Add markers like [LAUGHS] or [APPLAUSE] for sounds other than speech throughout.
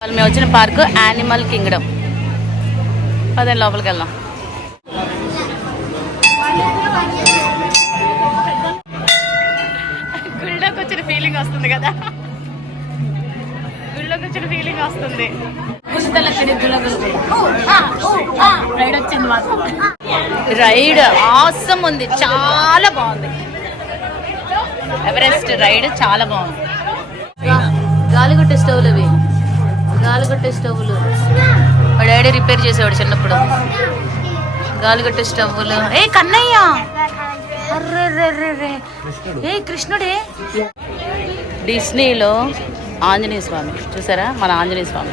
వాళ్ళు మేము వచ్చిన పార్క్ యానిమల్ కింగ్డమ్ పదే లోపలికి వెళ్దాం. గుళ్ళోకి వచ్చిన ఫీలింగ్ వస్తుంది కదా. గుళ్ళోకి వచ్చిన ఫీలింగ్ వస్తుంది. రైడ్ వచ్చింది రైడ్ ఆసం ఉంది. చాలా బాగుంది. ఎవరెస్ట్ రైడ్ చాలా బాగుంది. గాలిగుట్ట స్టవ్లు అవి గాలిగొట్టే స్టవ్లు మా డాడీ రిపేర్ చేసేవాడు చిన్నప్పుడు. గాలిగొట్టే స్టవ్లు ఏ కన్నయ్య! ఏ కృష్ణుడే. డిస్నీలో ఆంజనేయ స్వామి. చూసారా? మన ఆంజనేయ స్వామి.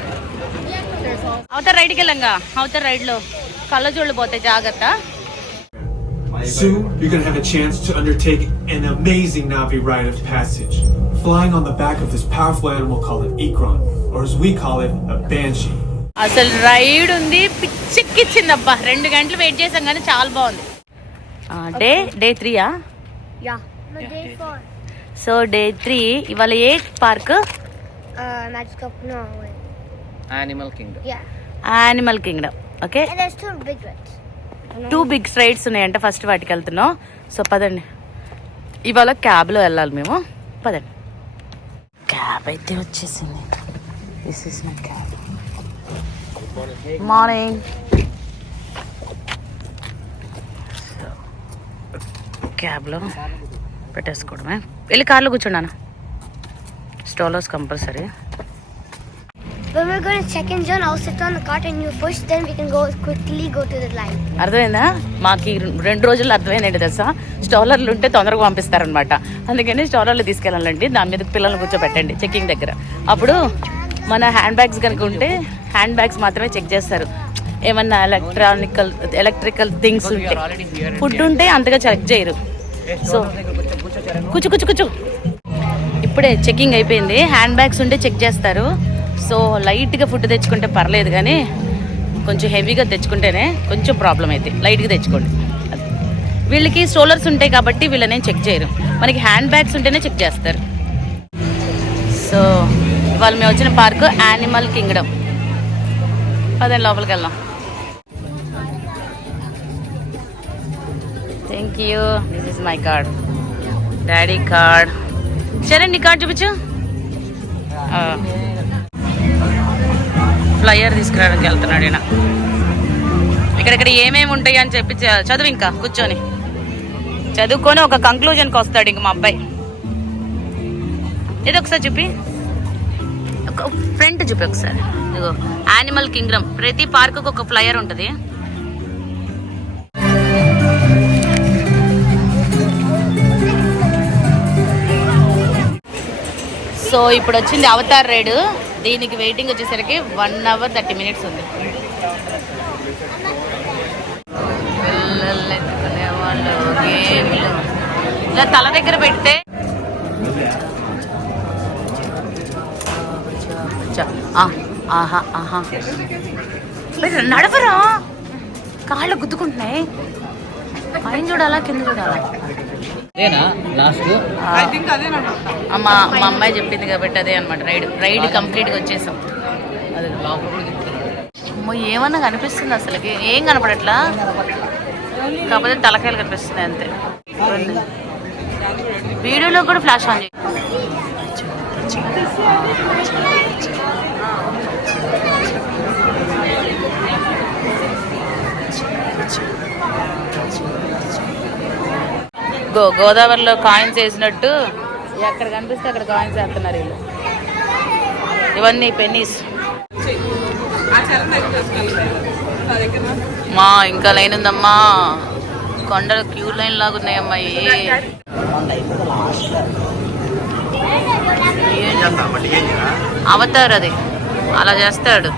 అవతల రైడ్కి వెళ్ళంగా. అవతల రైడ్లో. కళ్ళజోళ్ళు పోతాయి జాగ్రత్త. Soon, you're gonna have a chance to undertake an amazing Navi rite of passage, flying on the back of this powerful animal called an Ikron, or as we call it, a Banshee. అసలు ride ఉంది పిచ్చెక్కిచ్చింది అబ్బా రెండు గంటలు wait చేసాం కానీ చాలా బాగుంది day day త్రీయా Yeah. No, day four. So day three ఇవాళ ఏ park Uh, Magic Cup. No, wait. Animal Kingdom. Yeah. Animal Kingdom okay two big rides ఉన్నాయంట ఫస్ట్ వాటికి వెళ్తున్నాం. సో పదండి. ఇవాళ క్యాబ్లో వెళ్ళాలి మేము. పదండి. క్యాబ్ అయితే వచ్చేసింది. This is my cab morning క్యాబ్లో పెట్టేసుకోవడమే. వెళ్ళి కార్లో కూర్చున్నాను స్టోలోస్ compulsory When we're going to check-in John. I'll sit on the cart and you push. Then we can go quickly go to the line. అర్థమైందా? మాకు రెండు రోజుల్లో అర్థమైందండి తెలుసా? స్టాలర్లు ఉంటే తొందరగా పంపిస్తారనమాట అందుకని స్టాలర్లు తీసుకెళ్ళాలండి. దాని మీద పిల్లల్ని కూర్చోబెట్టండి చెక్కింగ్ దగ్గర. అప్పుడు మన హ్యాండ్ బ్యాగ్స్ కనుక ఉంటే హ్యాండ్ బ్యాగ్స్ మాత్రమే చెక్ చేస్తారు. ఏమన్నా ఎలక్ట్రానికల్ ఎలక్ట్రికల్ థింగ్స్ ఉంటే. ఫుడ్ ఉంటే అంతగా చెక్ చేయరు. సో కూచు కుచ్చు కుచ్చు ఇప్పుడే చెకింగ్ అయిపోయింది. హ్యాండ్ బ్యాగ్స్ ఉంటే చెక్ చేస్తారు. సో లైట్గా ఫుడ్ తెచ్చుకుంటే పర్లేదు కానీ కొంచెం హెవీగా తెచ్చుకుంటేనే కొంచెం ప్రాబ్లం అయితే. లైట్గా తెచ్చుకోండి. వీళ్ళకి స్ట్రోలర్స్ ఉంటాయి కాబట్టి వీళ్ళని చెక్ చేయరు. మనకి హ్యాండ్ బ్యాగ్స్ ఉంటేనే చెక్ చేస్తారు. సో ఇవాళ మేము వచ్చిన పార్క్ యానిమల్ కింగ్డమ్ పదండి లోపలికి వెళ్దాం. Thank you this is my card daddy card సరే నీ కార్డ్ చూపించు. ఫ్లయర్ తీసుకురావడానికి వెళ్తున్నాడు ఈయన. ఇక్కడిక్కడ ఏమేమి ఉంటాయి అని చెప్పి చదువు ఇంకా కూర్చొని. చదువుకొని ఒక కంక్లూజన్కి వస్తాడు ఇంక మా అబ్బాయి. ఇది ఒకసారి చూపి. ఒక ఫ్రంట్ చూపి ఒకసారి. ఇదిగో యానిమల్ కింగ్డమ్ ప్రతి పార్కుకి ఒక ఫ్లయర్ ఉంటుంది. సో ఇప్పుడు వచ్చింది అవతార్ రైడ్. దీనికి వెయిటింగ్ వచ్చేసరికి వన్ అవర్ థర్టీ మినిట్స్ ఉంది. పిల్లల్ని ఎత్తుకునే వాళ్ళు గేమ్లు ఇలా తల దగ్గర పెడితే ఆహా ఆహా. నడవరా? కాళ్ళు గుద్దుకుంటున్నాయి. పైన చూడాలా కింద చూడాలా? మా మా అమ్మాయి చెప్పింది కాబట్టి అదే అనమాట రైడ్ రైడ్ కంప్లీట్గా వచ్చేసాం. అది అమ్మో ఏమన్నా కనిపిస్తుంది అసలుకి? ఏం కనపడట్లా? కాకపోతే తలకాయలు కనిపిస్తున్నాయి అంతే. వీడియోలో కూడా ఫ్లాష్ ఆన్ చేయి. గో గోదావరిలో కాయిన్స్ వేసినట్టు ఎక్కడ కనిపిస్తే అక్కడ కాయిన్స్ వేస్తున్నారు వీళ్ళు. ఇవన్నీ పెన్నీస్ మా ఇంకా లైన్ ఉందమ్మా. కొండలు క్యూ లైన్ లాగా ఉన్నాయమ్మా అవతారు అది. అలా చేస్తాడు.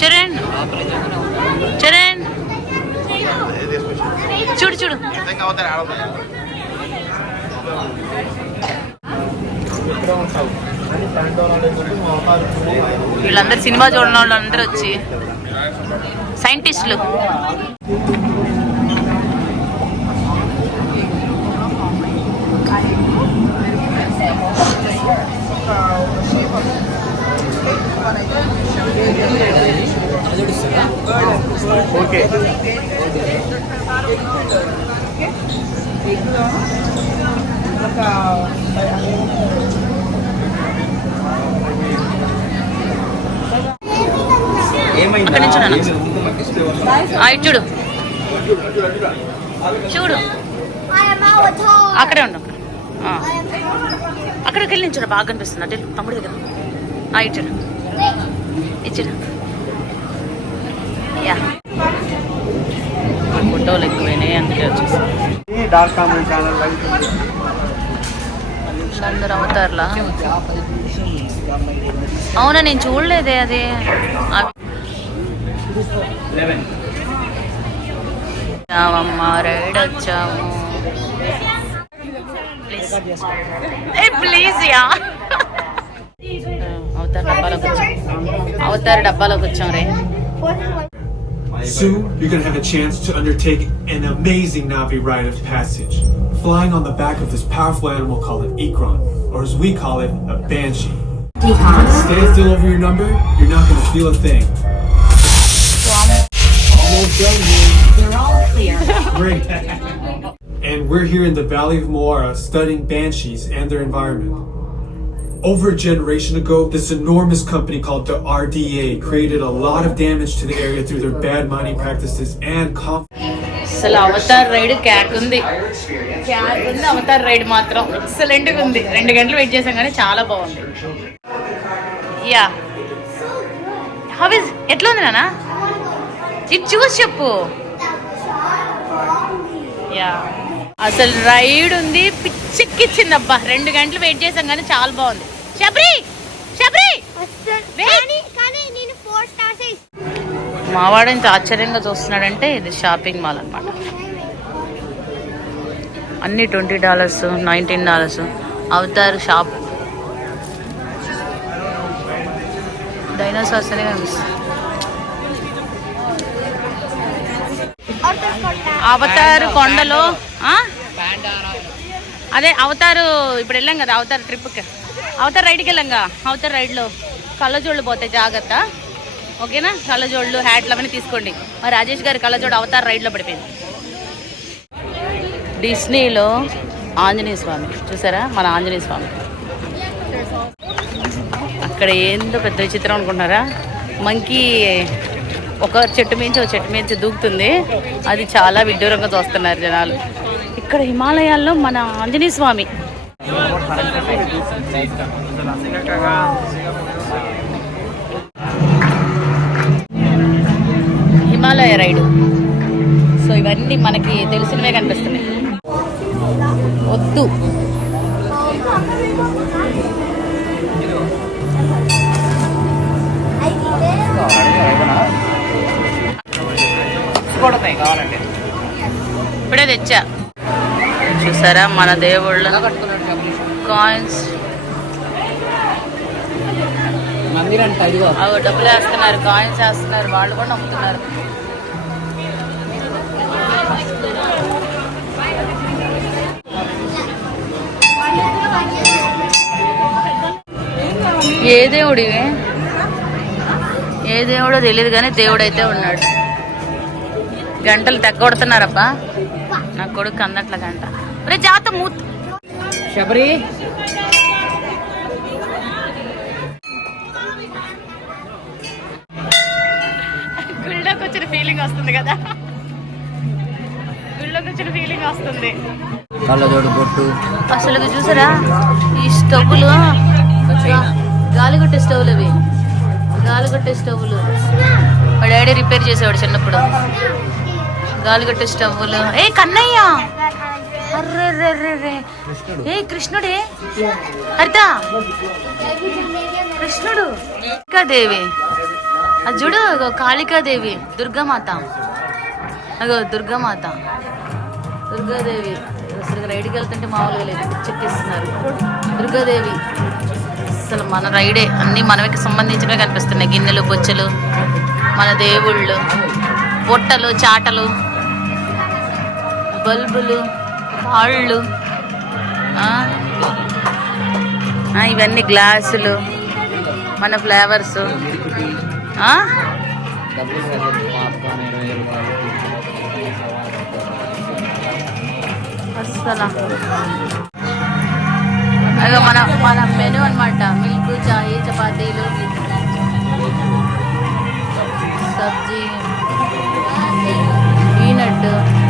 చరణ్. చరణ్. చూడు చూడు. వీళ్ళందరూ సినిమా చూడడం వాళ్ళందరూ వచ్చి సైంటిస్టులు. ఓకే నుంచి నాన్న. ఆ, ఇటు చూడు. చూడు. అక్కడే ఉండు. ఆ. అక్కడికి వెళ్ళి నించుడు బాగా కనిపిస్తుంది. అటు తమ్ముడి దగ్గర. ఆ, ఇటు చూడు. ఇచ్చుడు యా. ఫోటోలు ఎక్కువైనాయి అందుకే వచ్చేసి అందరు అవుతారులా? అవునా నేను చూడలేదే అది. అవి- వచ్చామమ్మా రైడ్ వచ్చాము. ప్లీజ్ ఏ ప్లీజ్ యా. [LAUGHS] అవతార్ డబ్బాలోకి వచ్చాం. అవతార్ డబ్బాలోకి వచ్చాం రే. Soon, you're gonna have a chance to undertake an amazing Navi rite of passage, flying on the back of this powerful animal called an Ikron, or as we call it, a Banshee. Stand still over your number, you're not gonna feel a thing. Almost done, man. They're all clear. [LAUGHS] Great. and we're here in the Valley of Moara studying banshees and their environment. Over a generation ago, this enormous company called the RDA created a lot of damage to the area through their bad mining practices and conflict. అసలు Avatar ride క్యాక్ ఉంది క్యాక్ ఉంది Avatar ride మాత్రం ఎక్సలెంట్గా ఉంది రెండు గంటలు వెయిట్ చేసాం కానీ చాలా బాగుంది యా హౌ ఇస్ ఎట్లా ఉంది నానా ఇది చూసి చెప్పు యా అసలు రైడ్ ఉంది పిచ్చెక్కిచ్చింది అబ్బా రెండు గంటలు వెయిట్ చేసాం కానీ చాలా బాగుంది. శబరి! శబరి! మావాడు ఇంత ఆశ్చర్యంగా చూస్తున్నాడంటే ఇది షాపింగ్ మాల్ అన్నమాట. అన్ని twenty dollars nineteen dollars Avatar shop. Dinosaurs అనే కనిపిస్తుంది అవతార్ కొండలో? అదే అవతారు ఇప్పుడు వెళ్ళాం కదా అవతార్ ట్రిప్కి అవతార్ రైడ్కి వెళ్ళాంగా? అవతార్ రైడ్లో కళ్ళజోళ్ళు పోతాయి జాగ్రత్త. ఓకేనా? కళ్ళజోళ్ళు హ్యాట్లు అవన్నీ తీసుకోండి. మా రాజేష్ గారి కళ్ళజోడు అవతార్ రైడ్లో పడిపోయింది. డిస్నీలో ఆంజనేయ స్వామి. చూసారా? మన ఆంజనేయ స్వామి. అక్కడ ఏందో పెద్ద విచిత్రం అనుకుంటున్నారా? మంకీ ఒక చెట్టు మించి ఒక చెట్టు మించి దూకుతుంది. అది చాలా విడ్డూరంగా చూస్తున్నారు జనాలు. ఇక్కడ హిమాలయాల్లో మన ఆంజనేయ స్వామి. హిమాలయ రైడ్. సో ఇవన్నీ మనకి తెలిసినవే కనిపిస్తున్నాయి. వద్దు. ఇప్పుడే తెచ్చా. చూసారా? మన దేవుళ్ళ కాయిన్స్ అవి డబ్బులు వేస్తున్నారు కాయిన్స్ వేస్తున్నారు వాళ్ళు కూడా నమ్ముతున్నారు. ఏ దేవుడివి ఏ దేవుడో తెలియదు కానీ దేవుడైతే ఉన్నాడు. గంటలు తెగ్గొడుతున్నారబ్బా నా కొడుకు అందట్ల గంట. జాత మూత్ శబరి. గుళ్ళోకి వచ్చిన ఫీలింగ్ వస్తుంది కదా. గుళ్ళోకి వచ్చిన ఫీలింగ్ వస్తుంది. కళ్ళజోడు బొట్టు అసలు చూసారా? ఈ స్టవ్లు గాలి కొట్టే స్టవ్లు అవి గాలి కొట్టే స్టవ్లు మా డాడీ రిపేర్ చేసేవాడు చిన్నప్పుడు. గాలి కొట్టే స్టవ్లు ఏ కన్నయ్య! అర్రే రే రే రే. ఏ కృష్ణుడే. హరిత కృష్ణుడు. దేవి అది చూడు కాళికాదేవి దుర్గామాత. అగో దుర్గామాత. దుర్గాదేవి. అసలు రైడ్కి వెళ్తుంటే మామూలుగా లేదు. చెక్కిస్తున్నారు. దుర్గాదేవి. అసలు మన రైడే. అన్నీ మనకి సంబంధించినవే కనిపిస్తున్నాయి. గిన్నెలు బొచ్చెలు మన దేవుళ్ళు బొట్టలు చాటలు బల్బులు. తాళ్ళు ఆ? ఇవన్నీ గ్లాసులు మన ఫ్లేవర్స్. అసలు కట్టండి. మన మన మెను అనమాట మిల్క్ చాయ్ చపాతీలు. సబ్జీ పీనట్.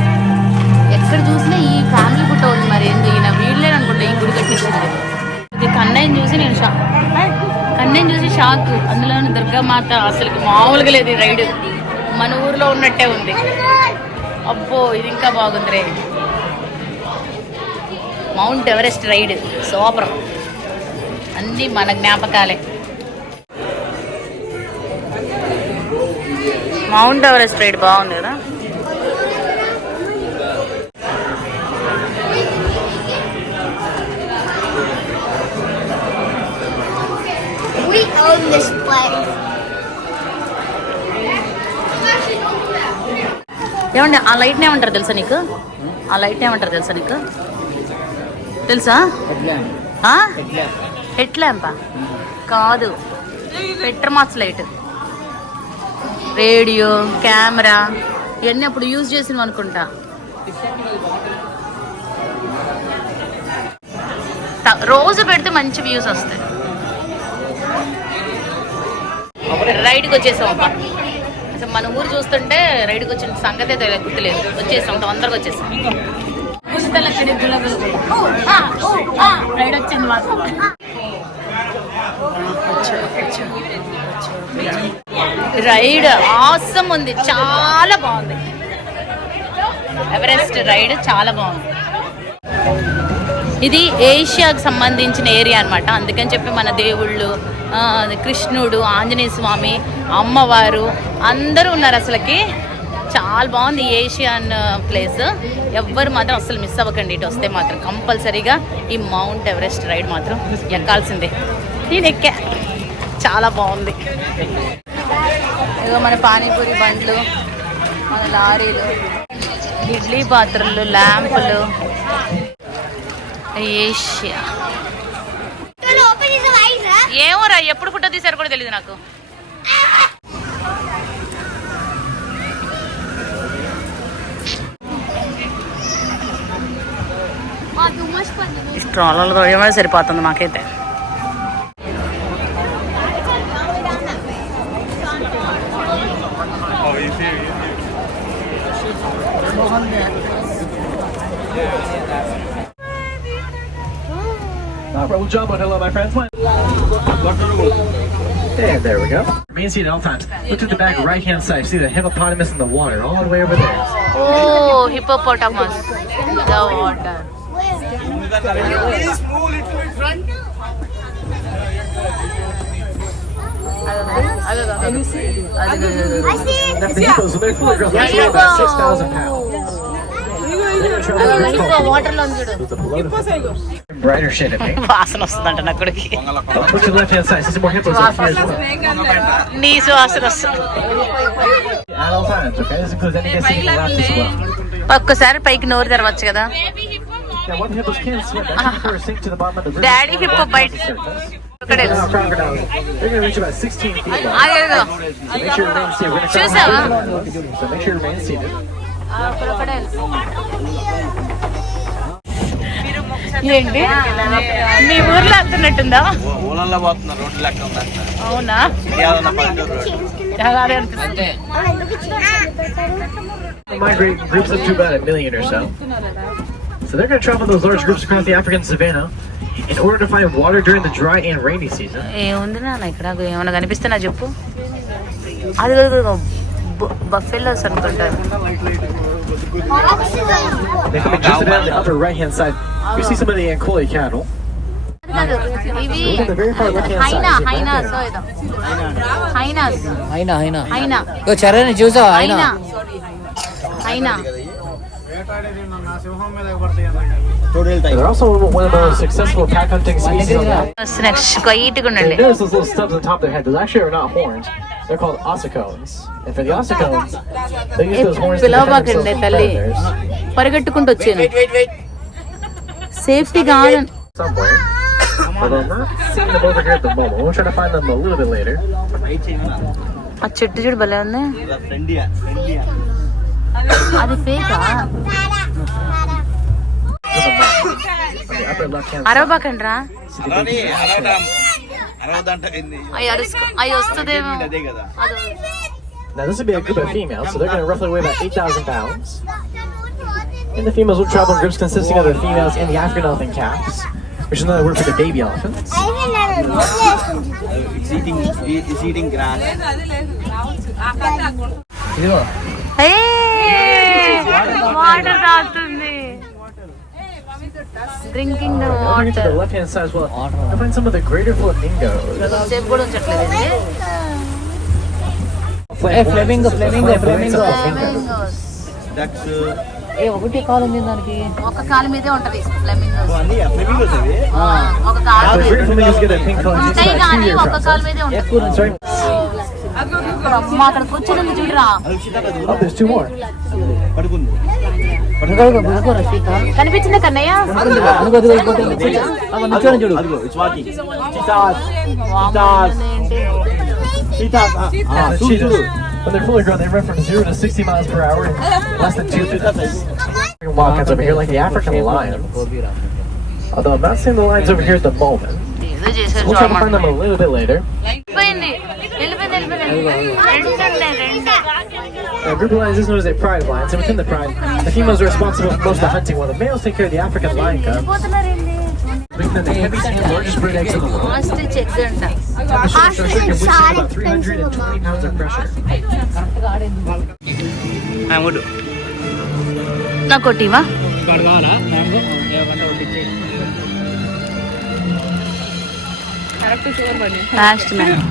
ఎక్కడ చూసినా ఈ ఫ్యామిలీ గుట్ట ఉంది మరి ఏంది? ఈయన వీళ్ళే అనుకుంటా ఈ గుడి కట్టించింది ఇది కన్నయ్యని చూసి నేను షాక్ కన్నయ్యని చూసి షాక్. దుర్గా దుర్గామాత అసలు మామూలుగా లేదు రైడ్. మన ఊర్లో ఉన్నట్టే ఉంది. అబ్బో ఇది ఇంకా బాగుంది రే మౌంట్ ఎవరెస్ట్ రైడ్. సూపర్. అన్నీ మన జ్ఞాపకాలే. మౌంట్ ఎవరెస్ట్ రైడ్ బాగుంది కదా? This place. ఏమండి ఆ లైట్ని ఏమంటారు తెలుసా నీకు? ఆ లైట్ ఏమంటారు తెలుసా నీకు? తెలుసా? హెడ్ ల్యాంప్ ల్యాంపా కాదు. పెట్రమాక్స్ లైట్ రేడియో కెమెరా ఇవన్నీ అప్పుడు యూజ్ చేసినాం అనుకుంటా. త- రోజు పెడితే మంచి వ్యూస్ వస్తాయి. రైడ్కి వచ్చేసాం అబ్బా అసలు మన ఊరు చూస్తుంటే రైడ్కి వచ్చిన సంగతే గుర్తులేదు. వచ్చేసాం తొందరగా వచ్చేసాం. పుస్తల రైడ్ వచ్చింది మాకు. రైడ్ ఆసం ఉంది చాలా బాగుంది. ఎవరెస్ట్ రైడ్ చాలా బాగుంది. ఇది ఏషియాకు సంబంధించిన ఏరియా అన్నమాట. అందుకని చెప్పి మన దేవుళ్ళు కృష్ణుడు ఆంజనేయ స్వామి అమ్మవారు అందరూ ఉన్నారు అసలుకి. చాలా బాగుంది ఏషియన్ ప్లేస్. ఎవ్వరు మాత్రం అసలు మిస్ అవ్వకండి. ఇటు వస్తే మాత్రం కంపల్సరీగా ఈ మౌంట్ ఎవరెస్ట్ రైడ్ మాత్రం ఎక్కాల్సిందే. నేను ఎక్కా. చాలా బాగుంది. ఇదిగో మన పానీపూరి బండ్లు మన లారీలు ఇడ్లీ పాత్రలు ల్యాంపులు ఏషియా? ఏమోరా ఎప్పుడు ఫోటో తీసారు కూడా తెలియదు నాకు. ట్రాలర్లో ఏమైనా సరిపోతుంది మాకైతే. Alright, we'll. Hello, my friends. There, there we go. Remain seated at all times. Look to the back right hand side. See the hippopotamus in the water, all the way over there. Oh, hippopotamus. The water. Please move little in front. I see. The people, so they're full of girls. They're about 6,000 pounds. వాసన వస్తుందంట నక్కడికి నీ వస్తుంది. ఒక్కసారి పైకి నోరు తెరవచ్చు కదా. Daddy hip బయట. చూసావా? ఏంటి మీ ఊర్లో వెళ్తున్నట్టుందా ఊళ్ళల్లో పోతున్నారు రోడ్డు లెక్క అవునా migrate in groups of to about a million or so. So they're going to travel those large groups across the African savannah in order to find water during the dry and rainy season. ఏముంది నాన్న ఇక్కడ ఏమైనా కనిపిస్తున్నా చెప్పు అది buffaloes అనుకుంటారు. ఇవి Look at the very far left hand hyena side. Hyena so ఏదో హైనాస్ అయినా అయినా హైనా ఓ చరణ్ చూసావా అయినా హైనా హైనా They're also one of the most successful pack hunting species on the next క్వైట్గా ఉండండి Notice those little stubs on top of their head. Those actually are not horns. They're called ossicones. And for the ossicones, they use those horns to defend పిలవబాకండి themselves from తల్లి predators. పరిగెట్టుకుంటూ వచ్చాను safety కాదు Somewhere. Although I'm not seeing them over here at the moment. We'll try to find them a little bit later. Right చేయమన్నా ఆ చెట్టు చూడు భలే ఉంది ఫ్రెండియా ఫ్రెండియా అది ఫేకా On the upper left hand అరవబాకండి రా అలానే అరవడం అరవదంట ఏంది అవి వస్తుందేమో Now this would be a group of females, so they're going to roughly weigh about 8,000 pounds. And the females will travel in groups consisting of the females and the African elephant calves, which is another word for the baby elephants. ఇదిగో water తాగుతుంది drinking the Now over here to the water left hand side as well, I find some of the greater flamingos. సేపు కూడా ఉంచట్లేదు ఇది ఏ flamingo flamingo flamingo ducks ఏ ఒకటి కాలు ఉంది దానికి ఒక కాలు మీదే ఉంటది ఫ్లెమింగోస్ అన్ని ఫ్లెమింగోస్ అవి ఒక కాలు The greater flamingos get a pink color. It takes ఉంటాయి about a కానీ two-year ఒక process. కాలు మీదే ఉంటది ఎక్కువ నుంచి Sorry. అమ్మ అక్కడ కూర్చొని చూడరా అది ఉచితంగా Oh, there's two more. పడుకుంది బుసుకోరా సీత కనిపించిందా కన్నయ్య అనుకో అదిగో ఇంకోటి అగో నిల్చొని చూడు అదిగో it's walking Yeah, the cheetahs. When they're fully grown, they run from 0 to 60 miles per hour in less than two minutes. Wildcats over here, like the African lions. Although I'm not seeing the lions over here at the moment. ఏదో చేశారు We'll try to find them a little bit later. వెళ్ళిపోయింది వెళ్ళిపోయింది వెళ్ళిపోయింది రెండు ఉన్నాయి రెండు Now, group of lions is known as a pride of lions, and within the pride, the females are responsible for most of the hunting, while the males take care of the African lion cubs, పోతున్నారండి making them the heaviest and largest brood eggs in the world. Ostrich egg అంట The sharks are shaking with about 320 pounds of pressure. నాకు ఒకటివా ఇక్కడ కావాలా mango ఏమంటే ఒకటి ఇచ్చేయి last man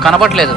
కనపట్లేదు